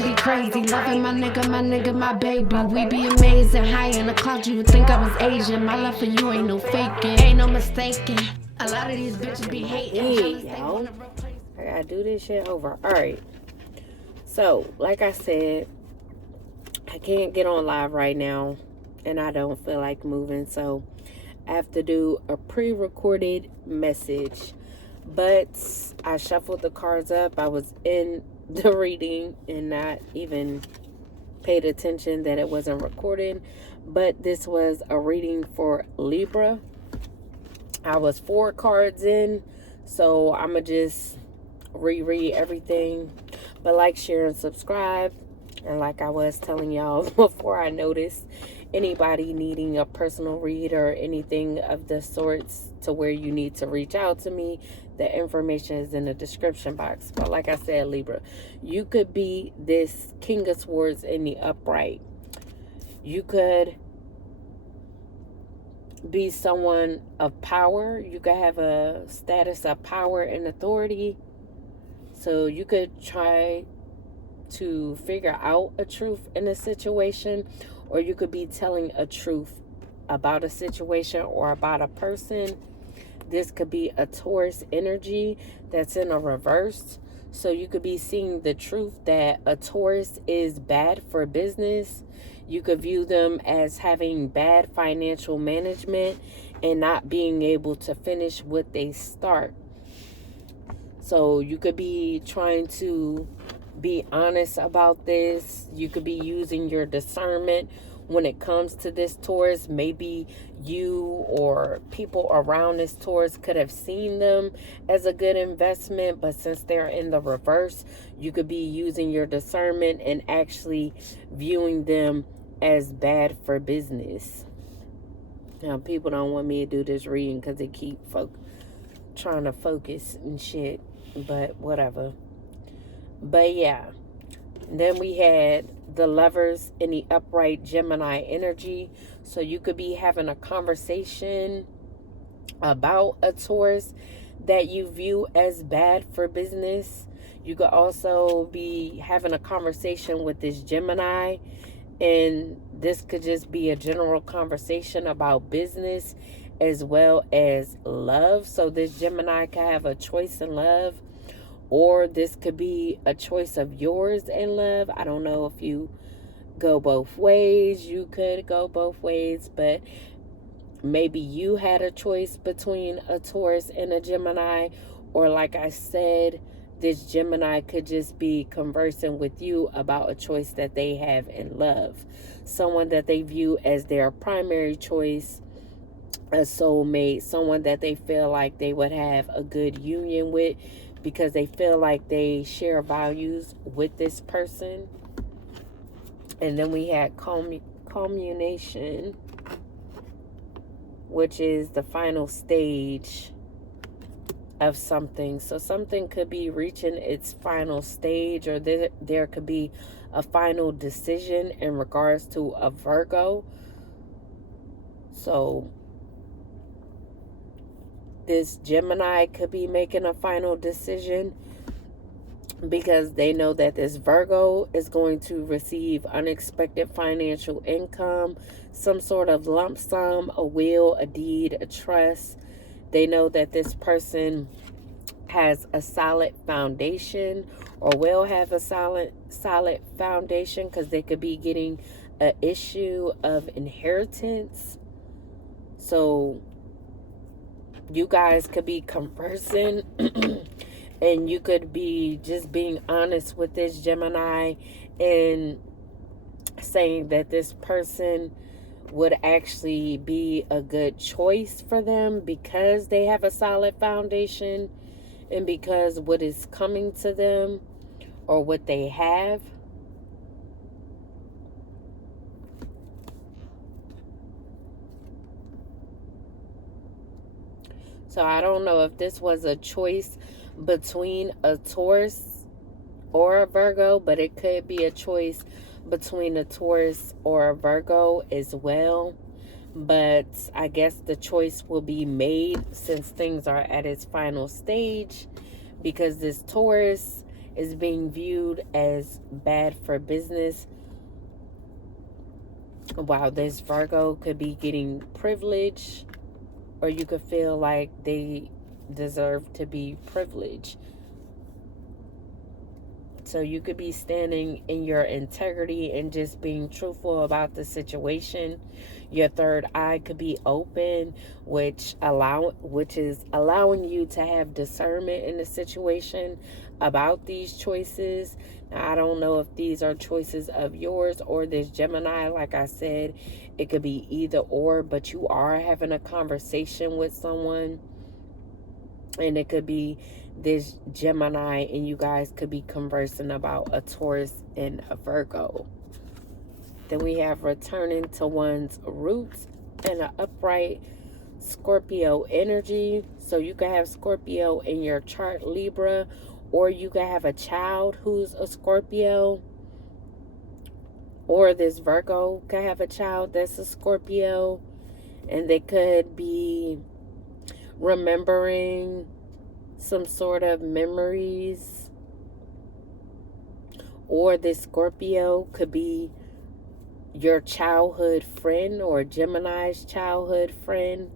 gon' be crazy. Loving my nigga, my baby. We be amazing. High in the clouds, you would think I was Asian. My love for you ain't no faking, ain't no mistaking. A lot of these bitches be hating. Hey, y'all. I gotta do this shit over. Alright. So, like I said, I can't get on live right now. And I don't feel like moving. So, I have to do a pre-recorded message. But I shuffled the cards up. I was in the reading and not even paid attention that it wasn't recorded. But this was a reading for Libra. I was 4 cards in, so I'm going to just reread everything. But like, share, and subscribe. And like I was telling y'all before, I noticed anybody needing a personal read or anything of the sorts to where you need to reach out to me, the information is in the description box. But like I said, Libra, you could be this King of Swords in the upright. You could be someone of power. You could have a status of power and authority. So you could try to figure out a truth in a situation, or you could be telling a truth about a situation or about a person. This could be a Taurus energy that's in a reverse. So you could be seeing the truth that a Taurus is bad for business. You could view them as having bad financial management and not being able to finish what they start. So you could be trying to be honest about this. You could be using your discernment when it comes to this Taurus. Maybe you or people around this Taurus could have seen them as a good investment, but since they're in the reverse, you could be using your discernment and actually viewing them as bad for business. Now, people don't want me to do this reading because they keep trying to focus and shit, but whatever. But yeah, then we had the Lovers in the upright Gemini energy. So you could be having a conversation about a Taurus that you view as bad for business. You could also be having a conversation with this Gemini, and this could just be a general conversation about business as well as love. So this Gemini could have a choice in love, or this could be a choice of yours in love. I don't know if you go both ways. You could go both ways, but maybe you had a choice between a Taurus and a Gemini, or like I said, this Gemini could just be conversing with you about a choice that they have in love. Someone that they view as their primary choice, a soulmate, someone that they feel like they would have a good union with because they feel like they share values with this person. And then we had culmination, which is the final stage of something. So something could be reaching its final stage, or there could be a final decision in regards to a Virgo. So this Gemini could be making a final decision because they know that this Virgo is going to receive unexpected financial income, some sort of lump sum, a will, a deed, a trust. They know that this person has a solid foundation, or will have a solid foundation, because they could be getting an issue of inheritance. So you guys could be conversing and you could be just being honest with this Gemini and saying that this person would actually be a good choice for them because they have a solid foundation and because what is coming to them or what they have. So I don't know if this was a choice between a Taurus or a Virgo, but it could be a choice between a Taurus or a Virgo as well. But I guess the choice will be made since things are at its final stage, because this Taurus is being viewed as bad for business, while this Virgo could be getting privilege, or you could feel like they deserve to be privileged. So you could be standing in your integrity and just being truthful about the situation. Your third eye could be open, which is allowing you to have discernment in the situation about these choices. Now, I don't know if these are choices of yours or this Gemini. Like I said, it could be either or, but you are having a conversation with someone, and it could be this Gemini, and you guys could be conversing about a Taurus and a Virgo. Then we have returning to one's roots and an upright Scorpio energy. So you could have Scorpio in your chart, Libra, or you could have a child who's a Scorpio, or this Virgo could have a child that's a Scorpio, and they could be remembering some sort of memories, or this Scorpio could be your childhood friend or Gemini's childhood friend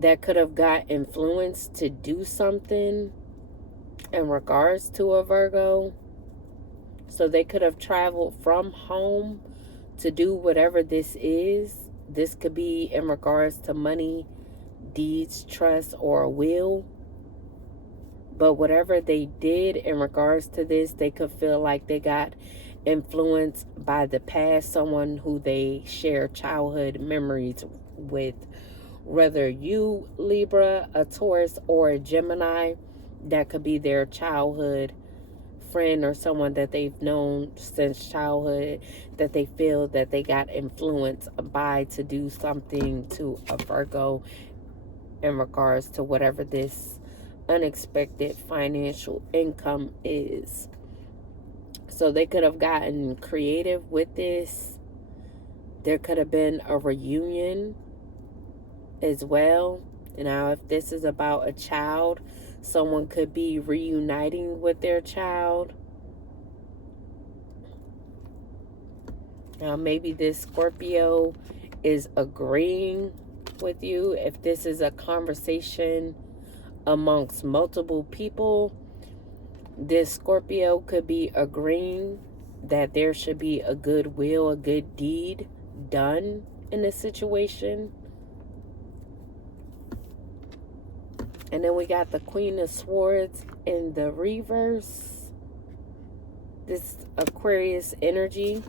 that could have got influenced to do something in regards to a Virgo. So they could have traveled from home to do whatever this is. This could be in regards to money, deeds, trust, or a will. But whatever they did in regards to this, they could feel like they got influenced by the past, someone who they share childhood memories with. Whether you, Libra, a Taurus, or a Gemini, that could be their childhood friend or someone that they've known since childhood that they feel that they got influenced by to do something to a Virgo in regards to whatever this unexpected financial income is. So they could have gotten creative with this. There could have been a reunion as well. Now, if this is about a child, someone could be reuniting with their child. Now, maybe this Scorpio is agreeing with you. If this is a conversation amongst multiple people, this Scorpio could be agreeing that there should be a good will, a good deed done in a situation. And then we got the Queen of Swords in the reverse. This Aquarius energy.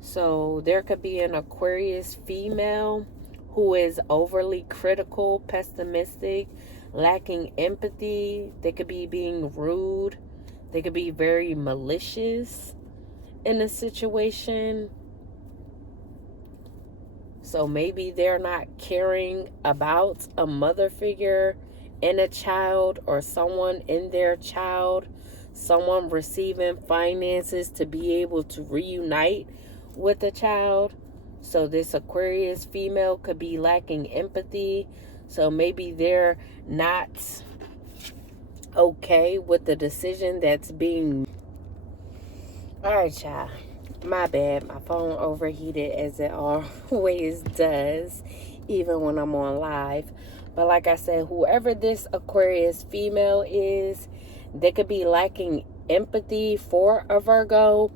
So there could be an Aquarius female who is overly critical, pessimistic, lacking empathy. They could be being rude. They could be very malicious in a situation. So maybe they're not caring about a mother figure in a child or someone in their child, someone receiving finances to be able to reunite with a child. So this Aquarius female could be lacking empathy. So maybe they're not okay with the decision that's being... All right, y'all. My bad. My phone overheated, as it always does, even when I'm on live. But like I said, whoever this Aquarius female is, they could be lacking empathy for a Virgo.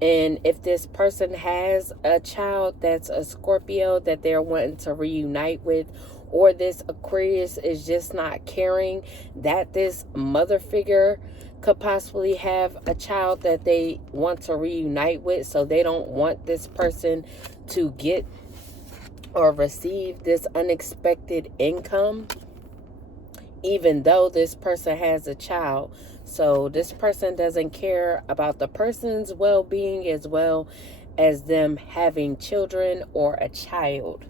And if this person has a child that's a Scorpio that they're wanting to reunite with, or this Aquarius is just not caring that this mother figure could possibly have a child that they want to reunite with, so they don't want this person to get or receive this unexpected income, even though this person has a child. So this person doesn't care about the person's well-being as well as them having children or a child.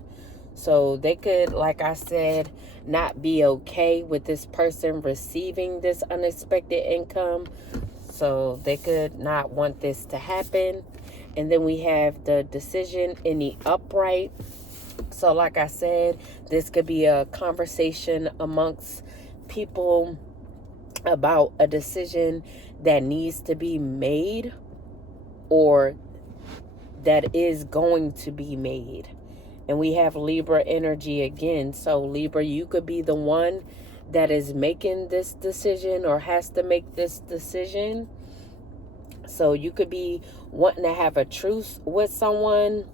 So they could, like I said, not be okay with this person receiving this unexpected income. So they could not want this to happen. And then we have the decision in the upright. So like I said, this could be a conversation amongst people about a decision that needs to be made or that is going to be made. And we have Libra energy again. So Libra, you could be the one that is making this decision or has to make this decision. So you could be wanting to have a truce with someone,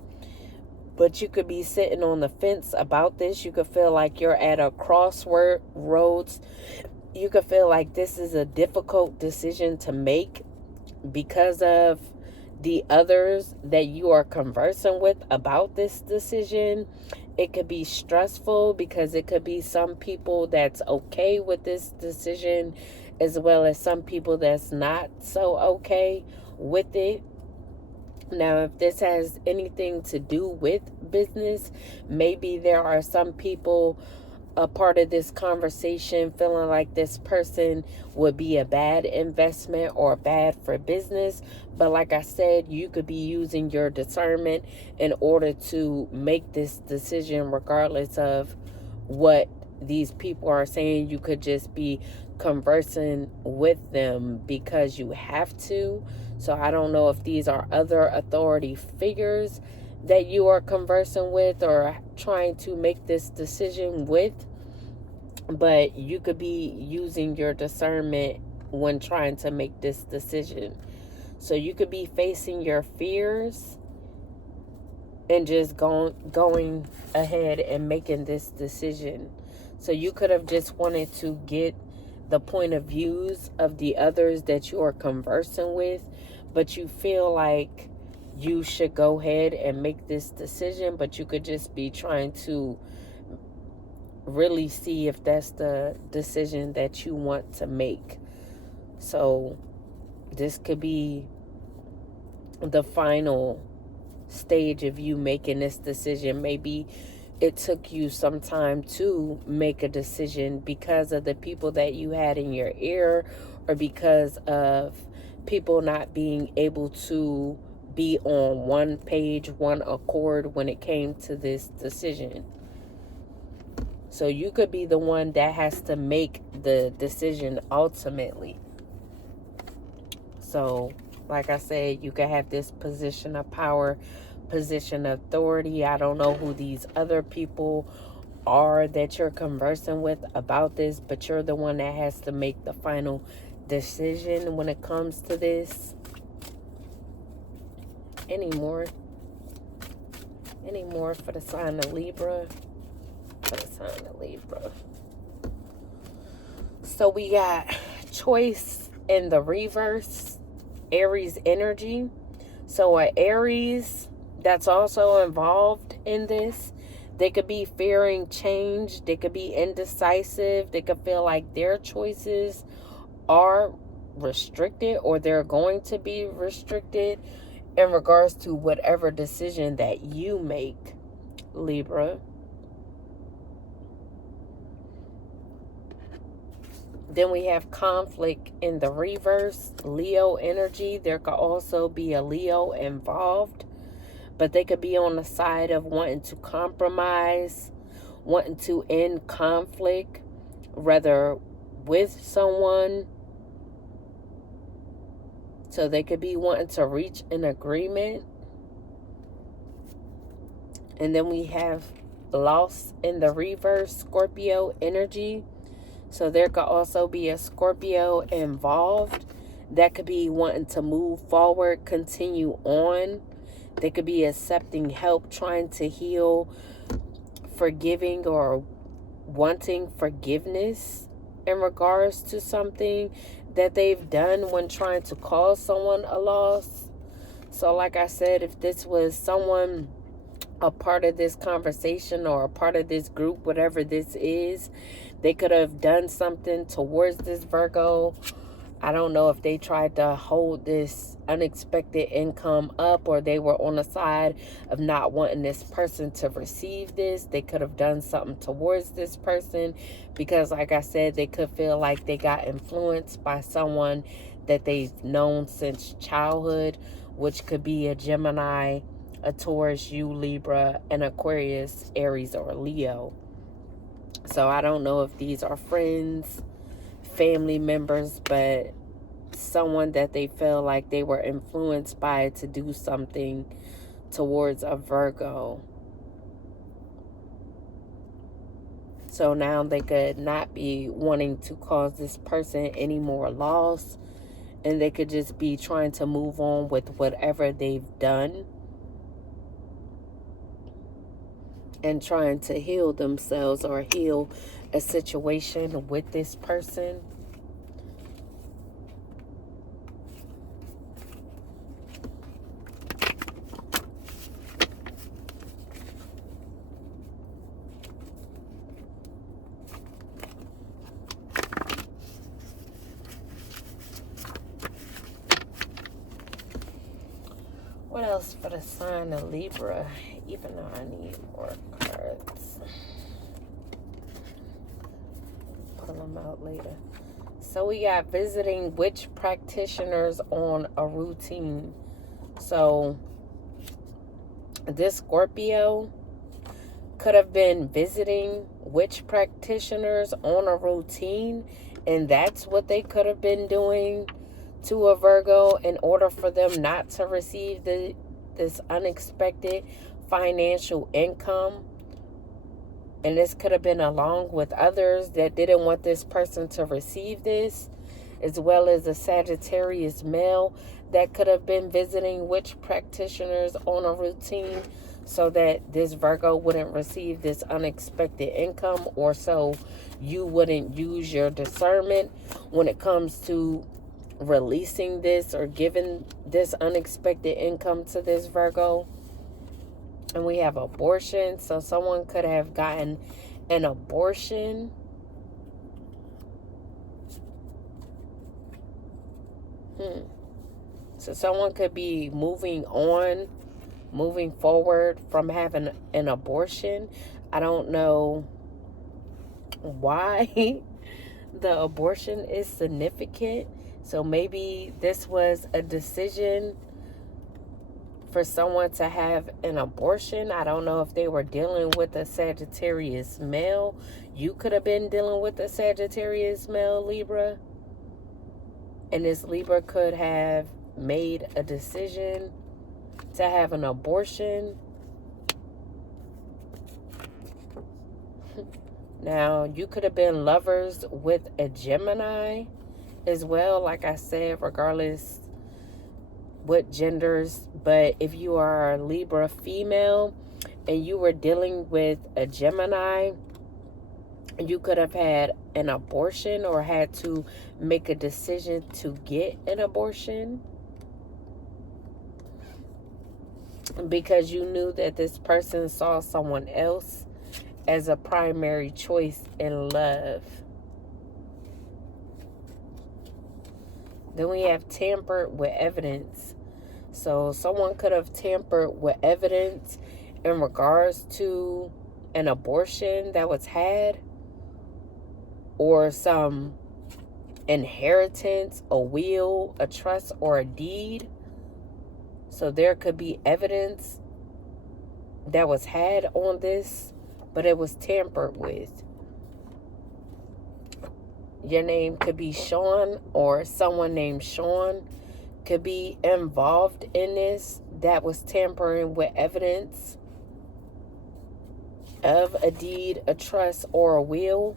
but you could be sitting on the fence about this. You could feel like you're at a crossroads. You could feel like this is a difficult decision to make because of the others that you are conversing with about this decision. It could be stressful because it could be some people that's okay with this decision as well as some people that's not so okay with it. Now, if this has anything to do with business, maybe there are some people a part of this conversation feeling like this person would be a bad investment or bad for business. But like I said, you could be using your discernment in order to make this decision regardless of what these people are saying. You could just be conversing with them because you have to. So I don't know if these are other authority figures that you are conversing with or trying to make this decision with, but you could be using your discernment when trying to make this decision. So you could be facing your fears and just going ahead and making this decision. So you could have just wanted to get the point of views of the others that you are conversing with, but you feel like you should go ahead and make this decision, but you could just be trying to really see if that's the decision that you want to make. So this could be the final stage of you making this decision. Maybe it took you some time to make a decision because of the people that you had in your ear or because of people not being able to be on one page, one accord when it came to this decision. So you could be the one that has to make the decision ultimately. So, like I said, you could have this position of power, position of authority. I don't know who these other people are that you're conversing with about this, but you're the one that has to make the final decision when it comes to this. Any more for the sign of Libra? For the sign of Libra. So we got choice in the reverse, Aries energy. So an Aries that's also involved in this, they could be fearing change. They could be indecisive. They could feel like their choices are restricted or they're going to be restricted in regards to whatever decision that you make, Libra. Then we have conflict in the reverse, Leo energy. There could also be a Leo involved, but they could be on the side of wanting to compromise, wanting to end conflict, whether with someone. So they could be wanting to reach an agreement. And then we have loss in the reverse, Scorpio energy. So there could also be a Scorpio involved that could be wanting to move forward, continue on. They could be accepting help, trying to heal, forgiving or wanting forgiveness in regards to something that they've done when trying to cause someone a loss. So like I said, if this was someone a part of this conversation or a part of this group, whatever this is, they could have done something towards this Virgo. I don't know if they tried to hold this unexpected income up or they were on the side of not wanting this person to receive this. They could have done something towards this person because, like I said, they could feel like they got influenced by someone that they've known since childhood, which could be a Gemini, a Taurus, you, Libra, an Aquarius, Aries, or Leo. So I don't know if these are friends, family members, but someone that they feel like they were influenced by to do something towards a Virgo. So now they could not be wanting to cause this person any more loss, and they could just be trying to move on with whatever they've done and trying to heal themselves or heal a situation with this person. What else for the sign of Libra? Even though I need more cards. Pull them out later. So we got visiting witch practitioners on a routine. So this Scorpio could have been visiting witch practitioners on a routine, and that's what they could have been doing to a Virgo in order for them not to receive this unexpected financial income. And this could have been along with others that didn't want this person to receive this, as well as a Sagittarius male that could have been visiting witch practitioners on a routine so that this Virgo wouldn't receive this unexpected income, or so you wouldn't use your discernment when it comes to releasing this or giving this unexpected income to this Virgo. And we have abortion. So someone could have gotten an abortion. So someone could be moving forward from having an abortion. I don't know why the abortion is significant. So maybe this was a decision for someone to have an abortion. I don't know if they were dealing with a Sagittarius male. You could have been dealing with a Sagittarius male, Libra. And this Libra could have made a decision to have an abortion. Now, you could have been lovers with a Gemini as well, like I said, regardless what genders. But if you are a Libra female and you were dealing with a Gemini, you could have had an abortion or had to make a decision to get an abortion because you knew that this person saw someone else as a primary choice in love. Then we have tampered with evidence. So someone could have tampered with evidence in regards to an abortion that was had, or some inheritance, a will, a trust, or a deed. So there could be evidence that was had on this, but it was tampered with. Your name could be Sean, or someone named Sean could be involved in this. That was tampering with evidence of a deed, a trust, or a will.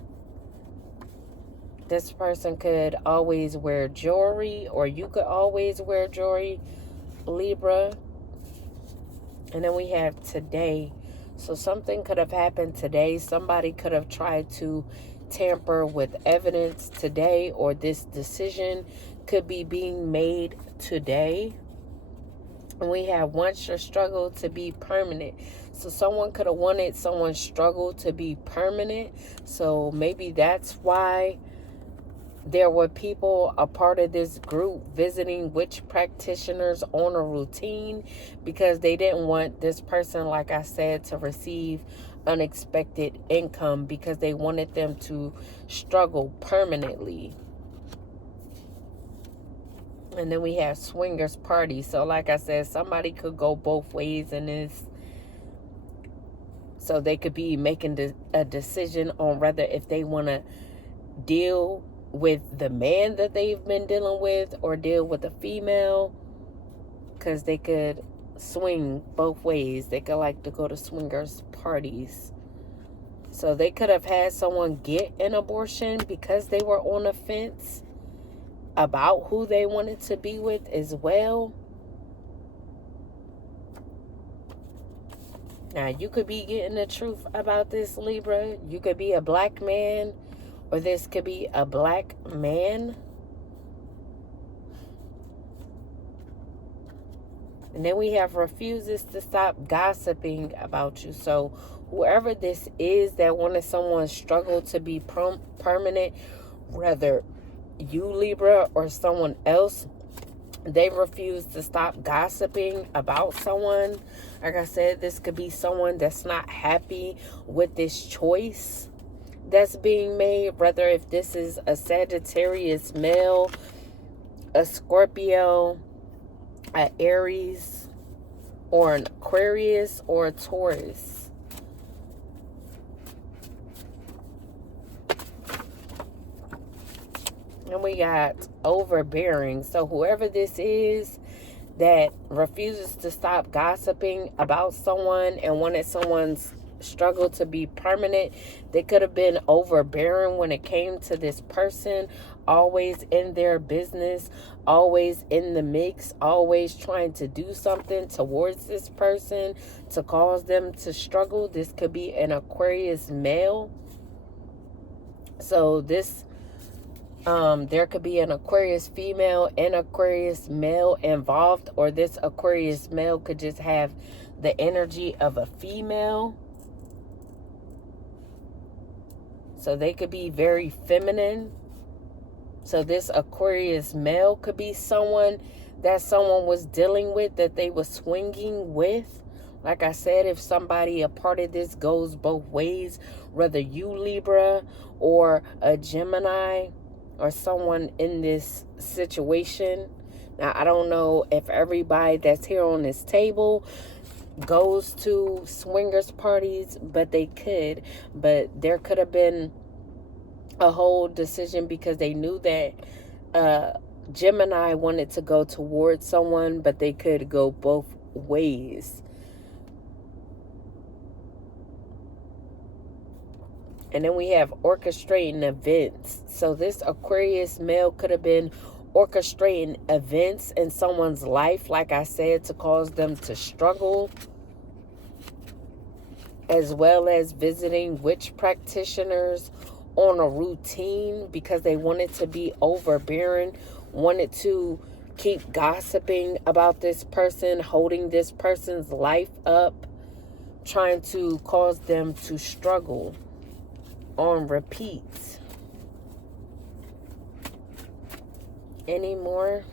This person could always wear jewelry, or you could always wear jewelry, Libra. And then we have today. So something could have happened today. Somebody could have tried to tamper with evidence today, or this decision could be being made today. And we have want your struggle to be permanent. So someone could have wanted someone's struggle to be permanent. So maybe that's why there were people a part of this group visiting witch practitioners on a routine, because they didn't want this person, like I said, to receive unexpected income, because they wanted them to struggle permanently. And then we have swingers party. So like I said, somebody could go both ways in this. So they could be making a decision on whether if they want to deal with the man that they've been dealing with, or deal with a female, because they could swing both ways. They could like to go to swingers parties. So they could have had someone get an abortion because they were on the fence about who they wanted to be with as well. Now, you could be getting the truth about this, Libra. You could be a black man, or this could be a black man. And then we have refuses to stop gossiping about you. So whoever this is that wanted someone's struggle to be permanent, whether you, Libra, or someone else, they refuse to stop gossiping about someone. Like I said, this could be someone that's not happy with this choice that's being made. Whether if this is a Sagittarius male, a Scorpio, an Aries, or an Aquarius, or a Taurus. And we got overbearing. So whoever this is that refuses to stop gossiping about someone and wanted someone's struggle to be permanent, they could have been overbearing when it came to this person, always in their business, always in the mix, always trying to do something towards this person to cause them to struggle. This could be an Aquarius male. So this there could be an Aquarius female and Aquarius male involved, or this Aquarius male could just have the energy of a female. So they could be very feminine. So this Aquarius male could be someone that someone was dealing with, that they were swinging with. Like I said, if somebody, a part of this goes both ways, whether you, Libra, or a Gemini, or someone in this situation. Now, I don't know if everybody that's here on this table goes to swingers parties, but they could. But there could have been a whole decision because they knew that Gemini wanted to go towards someone, but they could go both ways. And then we have orchestrating events. So this Aquarius male could have been orchestrating events in someone's life, like I said, to cause them to struggle, as well as visiting witch practitioners on a routine because they wanted to be overbearing, wanted to keep gossiping about this person, holding this person's life up, trying to cause them to struggle on repeat. Any more?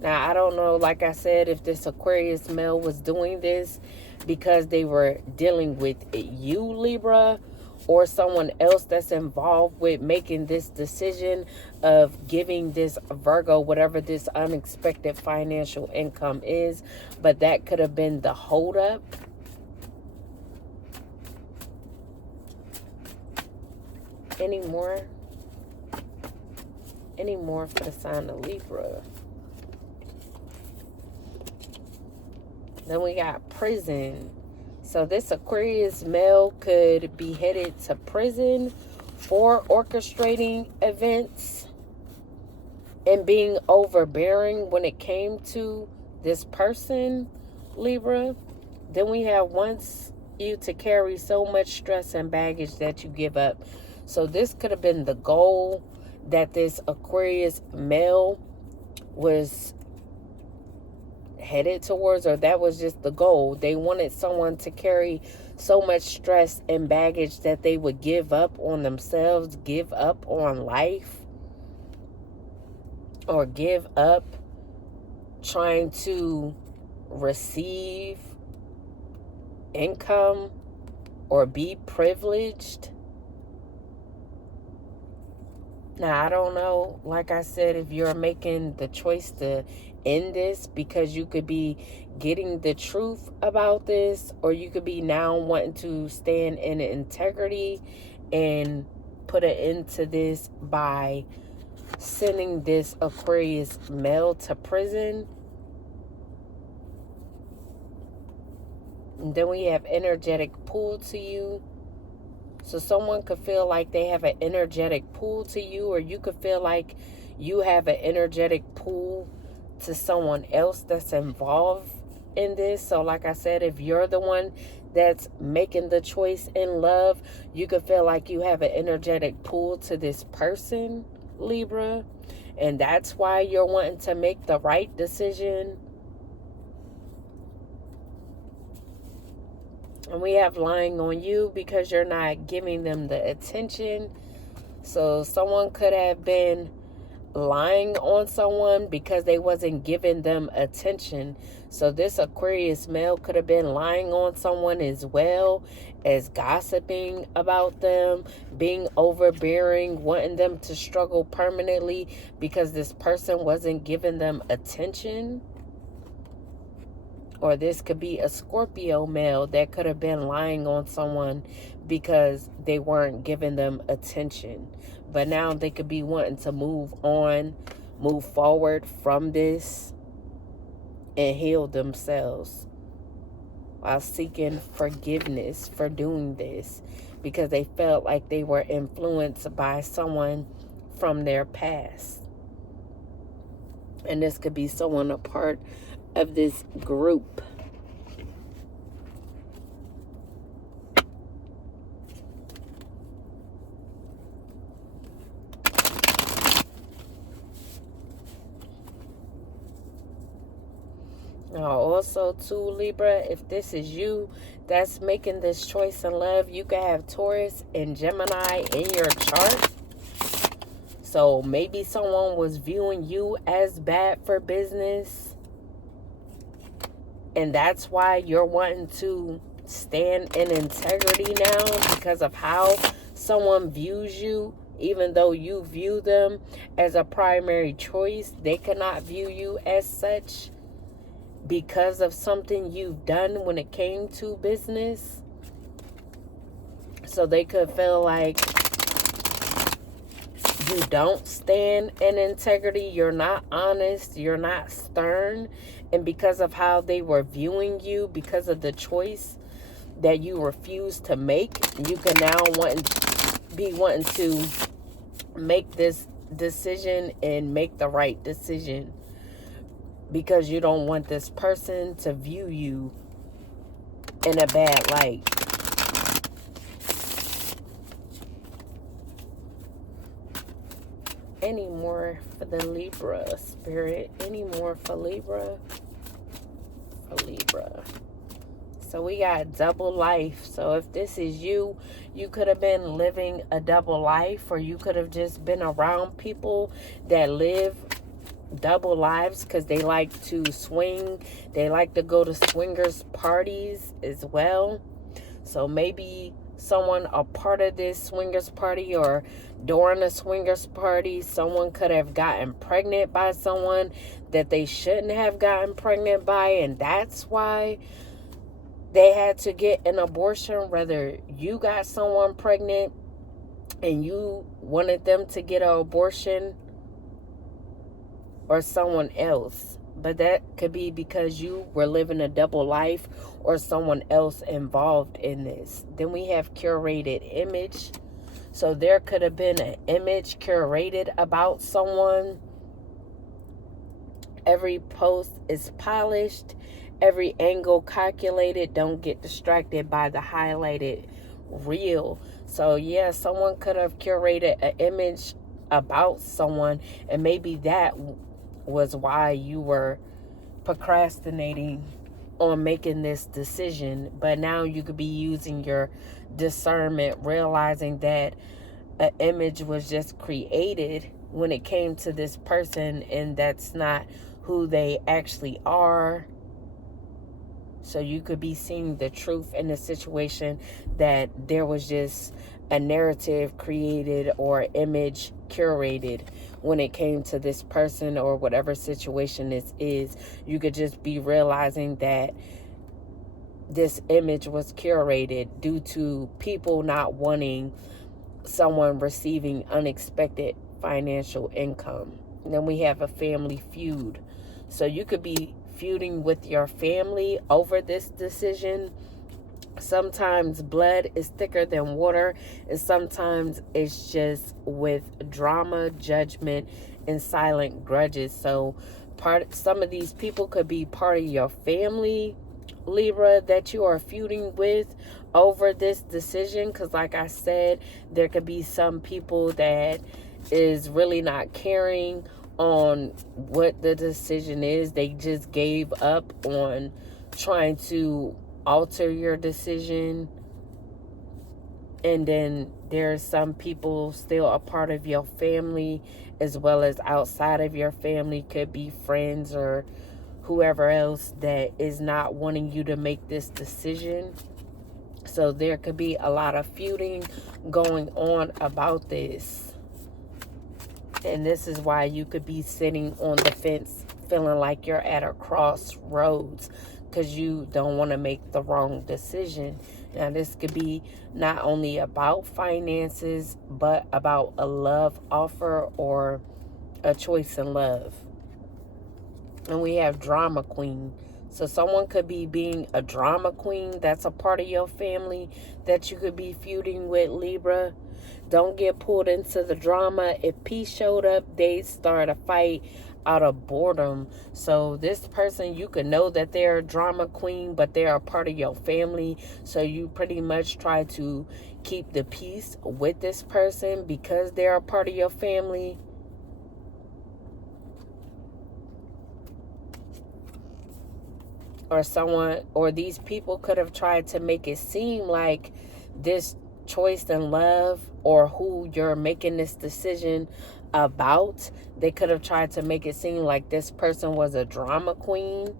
Now, I don't know, like I said, if this Aquarius male was doing this because they were dealing with you, Libra, or someone else that's involved with making this decision of giving this Virgo whatever this unexpected financial income is. But that could have been the holdup. Any more? Any more for the sign of Libra? Then we got prison. So this Aquarius male could be headed to prison for orchestrating events and being overbearing when it came to this person, Libra. Then we have wants you to carry so much stress and baggage that you give up. So this could have been the goal that this Aquarius male was headed towards, or that was just the goal. They wanted someone to carry so much stress and baggage that they would give up on themselves, give up on life, or give up trying to receive income or be privileged. Now, I don't know, like I said, if you're making the choice to end this because you could be getting the truth about this, or you could be now wanting to stand in integrity and put an end to this by sending this Aquarius male to prison. And then we have energetic pull to you. So someone could feel like they have an energetic pull to you, or you could feel like you have an energetic pull to someone else that's involved in this. So like I said, if you're the one that's making the choice in love, you could feel like you have an energetic pull to this person, Libra. And that's why you're wanting to make the right decision. And we have lying on you because you're not giving them the attention. So someone could have been lying on someone because they wasn't giving them attention. So this Aquarius male could have been lying on someone as well as gossiping about them, being overbearing, wanting them to struggle permanently because this person wasn't giving them attention. Or this could be a Scorpio male that could have been lying on someone because they weren't giving them attention. But now they could be wanting to move on, move forward from this, and heal themselves while seeking forgiveness for doing this because they felt like they were influenced by someone from their past. And this could be someone a part of this group. Now also too, Libra, if this is you that's making this choice in love, you can have Taurus and Gemini in your chart. So maybe someone was viewing you as bad for business, and that's why you're wanting to stand in integrity now because of how someone views you. Even though you view them as a primary choice, they cannot view you as such because of something you've done when it came to business. So they could feel like you don't stand in integrity, you're not honest, you're not stern. And because of how they were viewing you, because of the choice that you refused to make, you can now be wanting to make this decision and make the right decision because you don't want this person to view you in a bad light. Any more for the Libra spirit? Any more for Libra? For Libra. So we got double life. So if this is you, you could have been living a double life, or you could have just been around people that live double lives because they like to swing. They like to go to swingers parties as well. So maybe someone a part of this swingers party, or during a swingers party, someone could have gotten pregnant by someone that they shouldn't have gotten pregnant by, and that's why they had to get an abortion. Whether you got someone pregnant and you wanted them to get an abortion, or someone else. But that could be because you were living a double life, or someone else involved in this. Then we have curated image. So there could have been an image curated about someone. Every post is polished. Every angle calculated. Don't get distracted by the highlighted reel. So yeah, someone could have curated an image about someone, and maybe that was why you were procrastinating on making this decision. But now you could be using your discernment, realizing that an image was just created when it came to this person, and that's not who they actually are. So you could be seeing the truth in the situation, that there was just a narrative created or image curated when it came to this person or whatever situation this is. You could just be realizing that this image was curated due to people not wanting someone receiving unexpected financial income. And then we have a family feud. So you could be feuding with your family over this decision. Sometimes blood is thicker than water, and sometimes it's just with drama, judgment, and silent grudges. So some of these people could be part of your family, Libra, that you are feuding with over this decision. Because like I said, there could be some people that is really not caring on what the decision is. They just gave up on trying to alter your decision. And then there's some people still a part of your family, as well as outside of your family, could be friends or whoever else that is not wanting you to make this decision. So there could be a lot of feuding going on about this. And this is why you could be sitting on the fence feeling like you're at a crossroads, because you don't want to make the wrong decision. Now, this could be not only about finances, but about a love offer or a choice in love. And we have drama queen. So someone could be being a drama queen. That's a part of your family that you could be feuding with, Libra. Don't get pulled into the drama. If peace showed up, they start a fight out of boredom. So this person, you could know that they're a drama queen, but they're a part of your family. So you pretty much try to keep the peace with this person because they're a part of your family. Or these people could have tried to make it seem like this choice in love, or who you're making this decision about, they could have tried to make it seem like this person was a drama queen,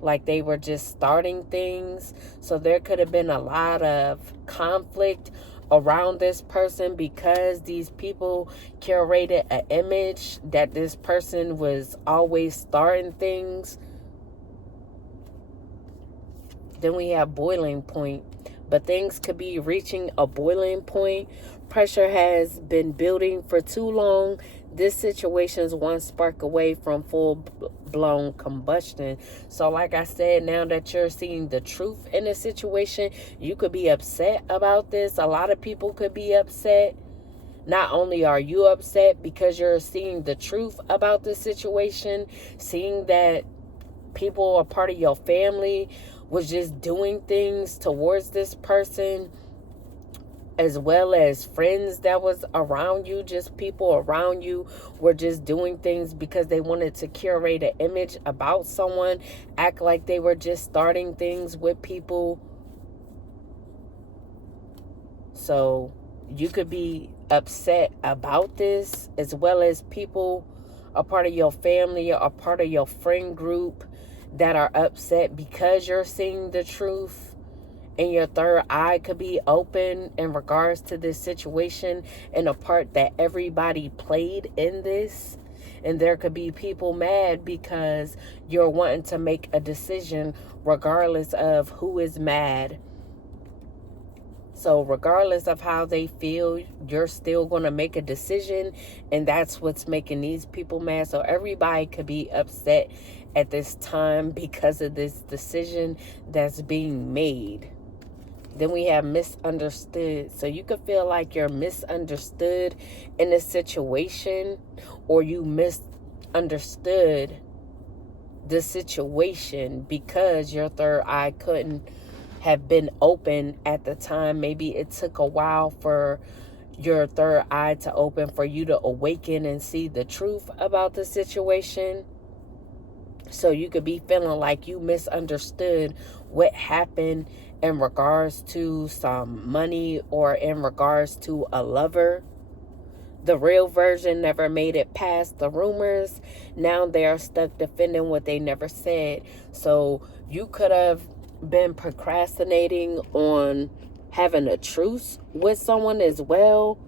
like they were just starting things. So there could have been a lot of conflict around this person because these people curated an image that this person was always starting things. Then we have boiling point. But things could be reaching a boiling point. Pressure has been building for too long. This situation is one spark away from full-blown combustion. So like I said, now that you're seeing the truth in the situation, you could be upset about this. A lot of people could be upset. Not only are you upset because you're seeing the truth about the situation, seeing that people are part of your family was just doing things towards this person, as well as friends that was around you, just people around you were just doing things because they wanted to curate an image about someone, act like they were just starting things with people. So you could be upset about this, as well as people a part of your family or a part of your friend group that are upset because you're seeing the truth, and your third eye could be open in regards to this situation and a part that everybody played in this. And there could be people mad because you're wanting to make a decision regardless of who is mad. So regardless of how they feel, you're still going to make a decision, and that's what's making these people mad. So everybody could be upset at this time because of this decision that's being made. Then we have misunderstood. So you could feel like you're misunderstood in a situation, or you misunderstood the situation because your third eye couldn't have been open at the time. Maybe it took a while for your third eye to open, for you to awaken and see the truth about the situation. So you could be feeling like you misunderstood what happened in regards to some money or in regards to a lover. The real version never made it past the rumors. Now they are stuck defending what they never said. So you could have been procrastinating on having a truce with someone as well,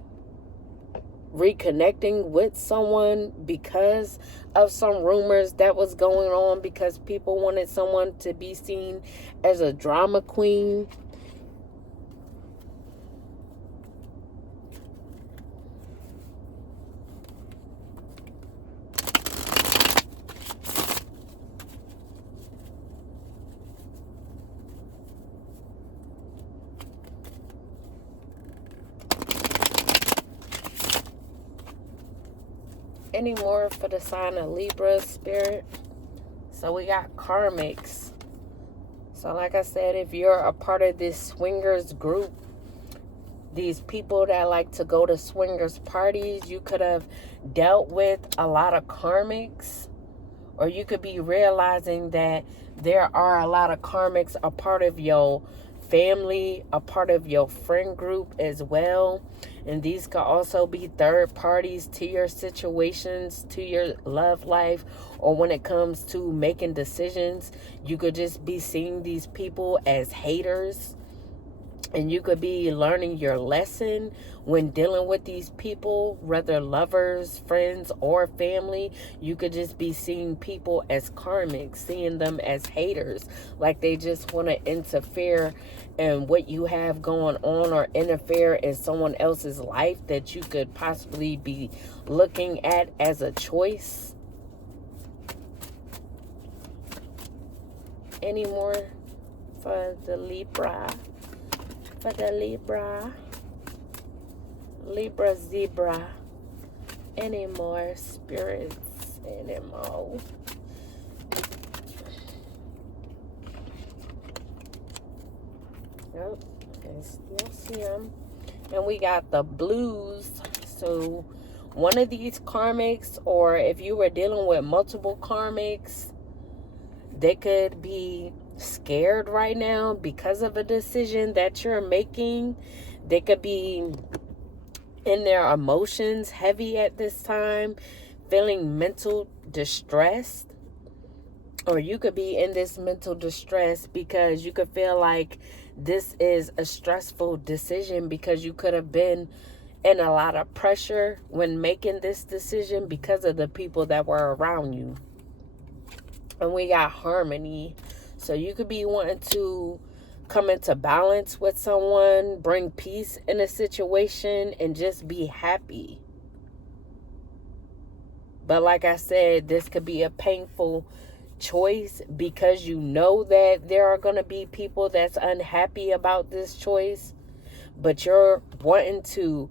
reconnecting with someone because of some rumors that was going on, because people wanted someone to be seen as a drama queen. Any more for the sign of Libra, Spirit? So we got karmics. So like I said, if you're a part of this swingers group, these people that like to go to swingers parties, you could have dealt with a lot of karmics. Or you could be realizing that there are a lot of karmics a part of your family, a part of your friend group as well. And these could also be third parties to your situations, to your love life, or when it comes to making decisions. You could just be seeing these people as haters. And you could be learning your lesson when dealing with these people, whether lovers, friends, or family. You could just be seeing people as karmic, seeing them as haters, like they just want to interfere in what you have going on or interfere in someone else's life that you could possibly be looking at as a choice. Any more for the Libra? For the Libra zebra. Any more spirits? Any more? Nope. I still see them. And we got the blues. So one of these karmics, or if you were dealing with multiple karmics, they could be scared right now because of a decision that you're making. They could be in their emotions heavy at this time, feeling mental distress. Or you could be in this mental distress because you could feel like this is a stressful decision because you could have been in a lot of pressure when making this decision because of the people that were around you. And we got harmony. So you could be wanting to come into balance with someone, bring peace in a situation, and just be happy. But like I said, this could be a painful choice because you know that there are going to be people that's unhappy about this choice. But you're wanting to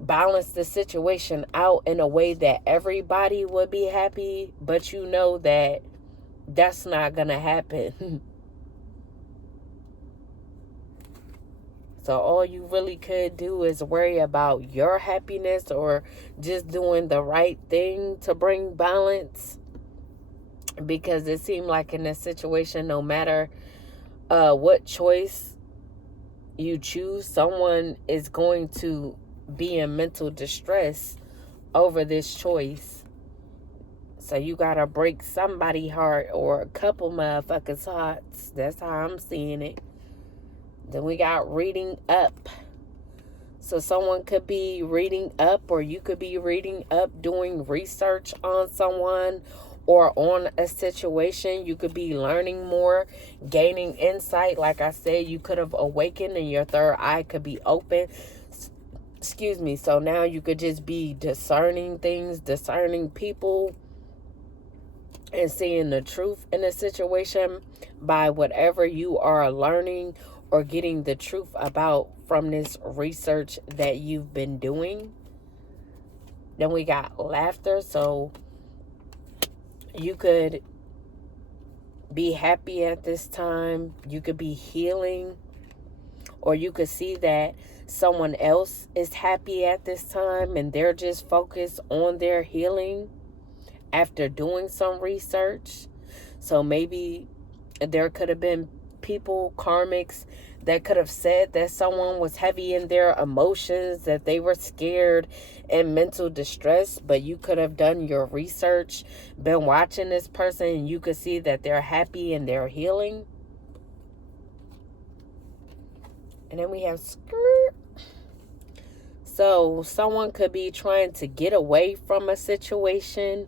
balance the situation out in a way that everybody would be happy. But you know that that's not going to happen. So all you really could do is worry about your happiness or just doing the right thing to bring balance. Because it seemed like in this situation, no matter what choice you choose, someone is going to be in mental distress over this choice. So you gotta break somebody's heart or a couple motherfuckers' hearts. That's how I'm seeing it. Then we got reading up. So someone could be reading up, or you could be reading up, doing research on someone or on a situation. You could be learning more, gaining insight. Like I said, you could have awakened and your third eye could be open. Excuse me. So now you could just be discerning things, discerning people, and seeing the truth in a situation by whatever you are learning or getting the truth about from this research that you've been doing. Then we got laughter. So you could be happy at this time. You could be healing, or you could see that someone else is happy at this time and they're just focused on their healing after doing some research. So maybe there could have been people, karmics, that could have said that someone was heavy in their emotions, that they were scared and mental distress, but you could have done your research, been watching this person, and you could see that they're happy and they're healing. And then we have skirt. So someone could be trying to get away from a situation.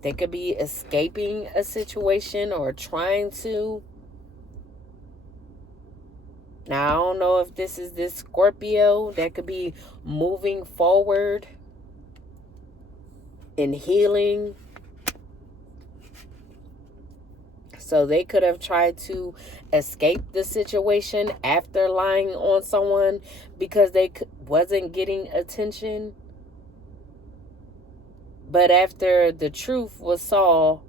They could be escaping a situation or trying to. Now, I don't know if this is this Scorpio that could be moving forward in healing. So they could have tried to escape the situation after lying on someone because they wasn't getting attention. But after the truth was saw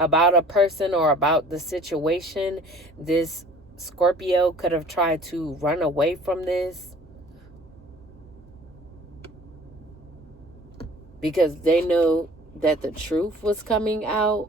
about a person or about the situation, this Scorpio could have tried to run away from this because they know that the truth was coming out.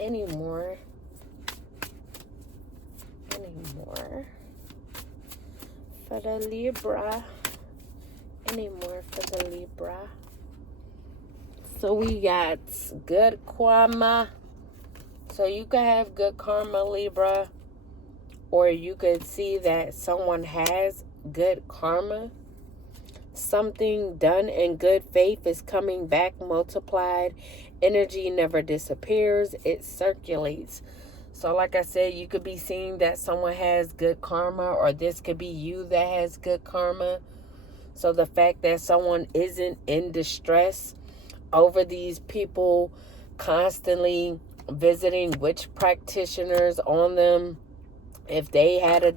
Anymore for the Libra. Anymore for the Libra. So we got good karma. So you could have good karma, Libra, or you could see that someone has good karma. Something done in good faith is coming back multiplied. Energy never disappears. It circulates. So like I said, you could be seeing that someone has good karma, or this could be you that has good karma. So the fact that someone isn't in distress over these people constantly visiting witch practitioners on them, if they had a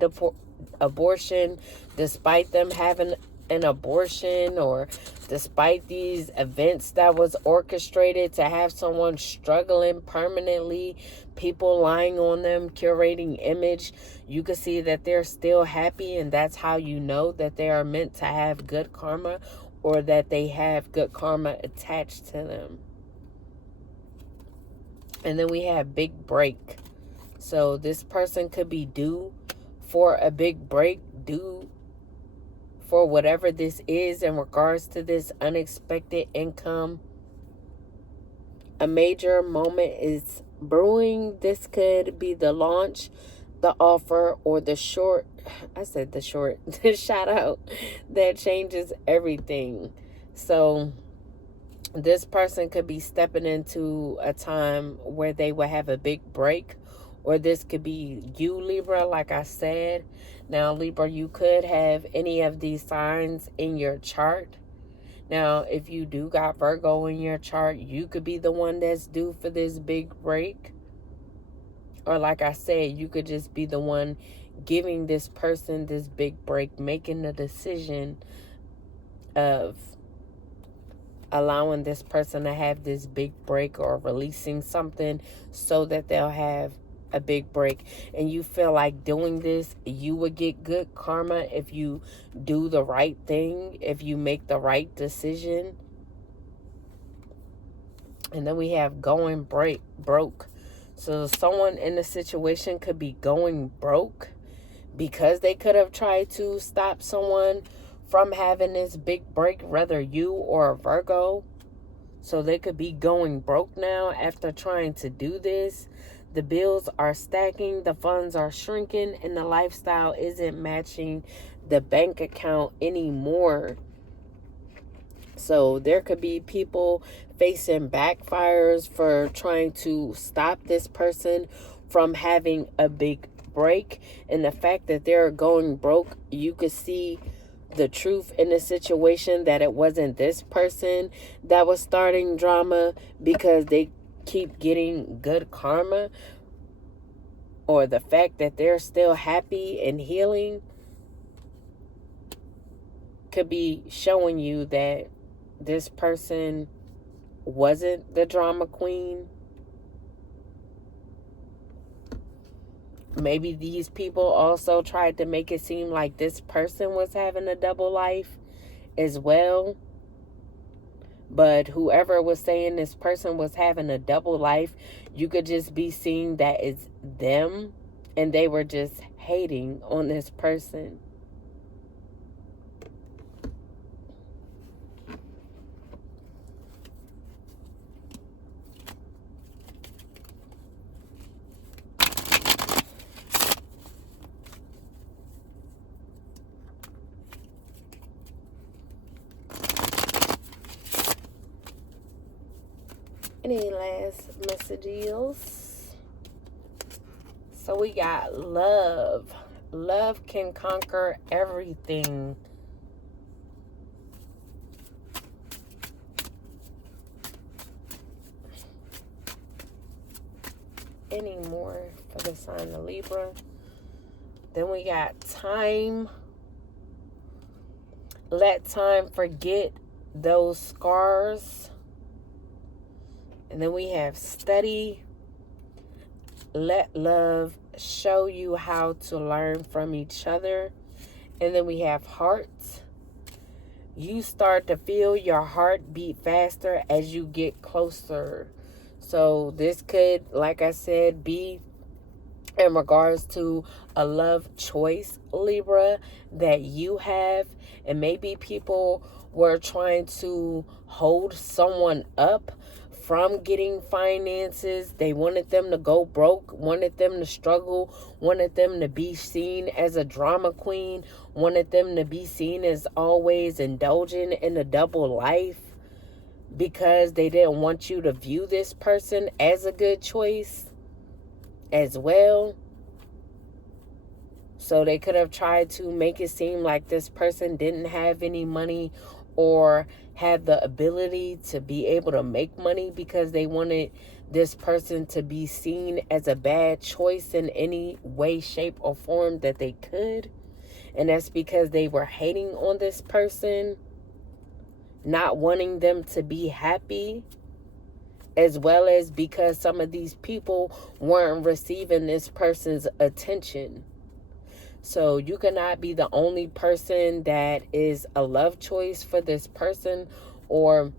abortion despite them having an abortion, or despite these events that was orchestrated to have someone struggling permanently, people lying on them, curating image, you can see that they're still happy, and that's how you know that they are meant to have good karma, or that they have good karma attached to them. And then we have big break. So this person could be due for a big break, due for whatever this is in regards to this unexpected income. A major moment is brewing. This could be the launch, the offer, or the short, the shout out that changes everything. So this person could be stepping into a time where they will have a big break, or this could be you, Libra, like I said. Now, Libra, you could have any of these signs in your chart. Now, if you do got Virgo in your chart, you could be the one that's due for this big break. Or like I said, you could just be the one giving this person this big break, making the decision of allowing this person to have this big break, or releasing something so that they'll have a big break. And you feel like doing this, you would get good karma if you do the right thing, if you make the right decision. And then we have going broke. So someone in the situation could be going broke because they could have tried to stop someone from having this big break, whether you or a Virgo. So they could be going broke now after trying to do this. The bills are stacking, the funds are shrinking, and the lifestyle isn't matching the bank account anymore. So there could be people facing backfires for trying to stop this person from having a big break. And the fact that they're going broke, you could see the truth in the situation, that it wasn't this person that was starting drama because they keep getting good karma, or the fact that they're still happy and healing could be showing you that this person wasn't the drama queen. Maybe these people also tried to make it seem like this person was having a double life as well. But whoever was saying this person was having a double life, you could just be seeing that it's them, and they were just hating on this person. Any last messages? So we got love. Love can conquer everything. Any more for the sign of Libra? Then we got time. Let time forget those scars. And then we have study. Let love show you how to learn from each other. And then we have heart. You start to feel your heart beat faster as you get closer. So this could, like I said, be in regards to a love choice, Libra, that you have. And maybe people were trying to hold someone up from getting finances. They wanted them to go broke, wanted them to struggle, wanted them to be seen as a drama queen, wanted them to be seen as always indulging in a double life, because they didn't want you to view this person as a good choice as well. So they could have tried to make it seem like this person didn't have any money or had the ability to be able to make money, because they wanted this person to be seen as a bad choice in any way, shape, or form that they could. And that's because they were hating on this person, not wanting them to be happy, as well as because some of these people weren't receiving this person's attention. So you cannot be the only person that is a love choice for this person, or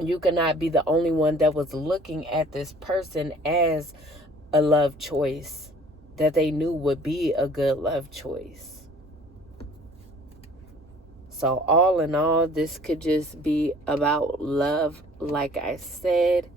you cannot be the only one that was looking at this person as a love choice that they knew would be a good love choice. So all in all, this could just be about love, like I said.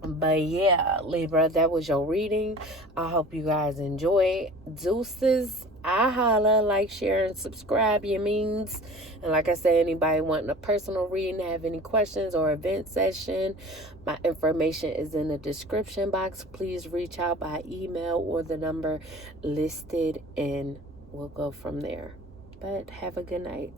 But yeah, Libra, that was your reading. I hope you guys enjoy. Deuces. I holla. Like, share, and subscribe, you means. And like I said, anybody wanting a personal reading, have any questions or event session, my information is in the description box. Please reach out by email or the number listed, and we'll go from there. But have a good night.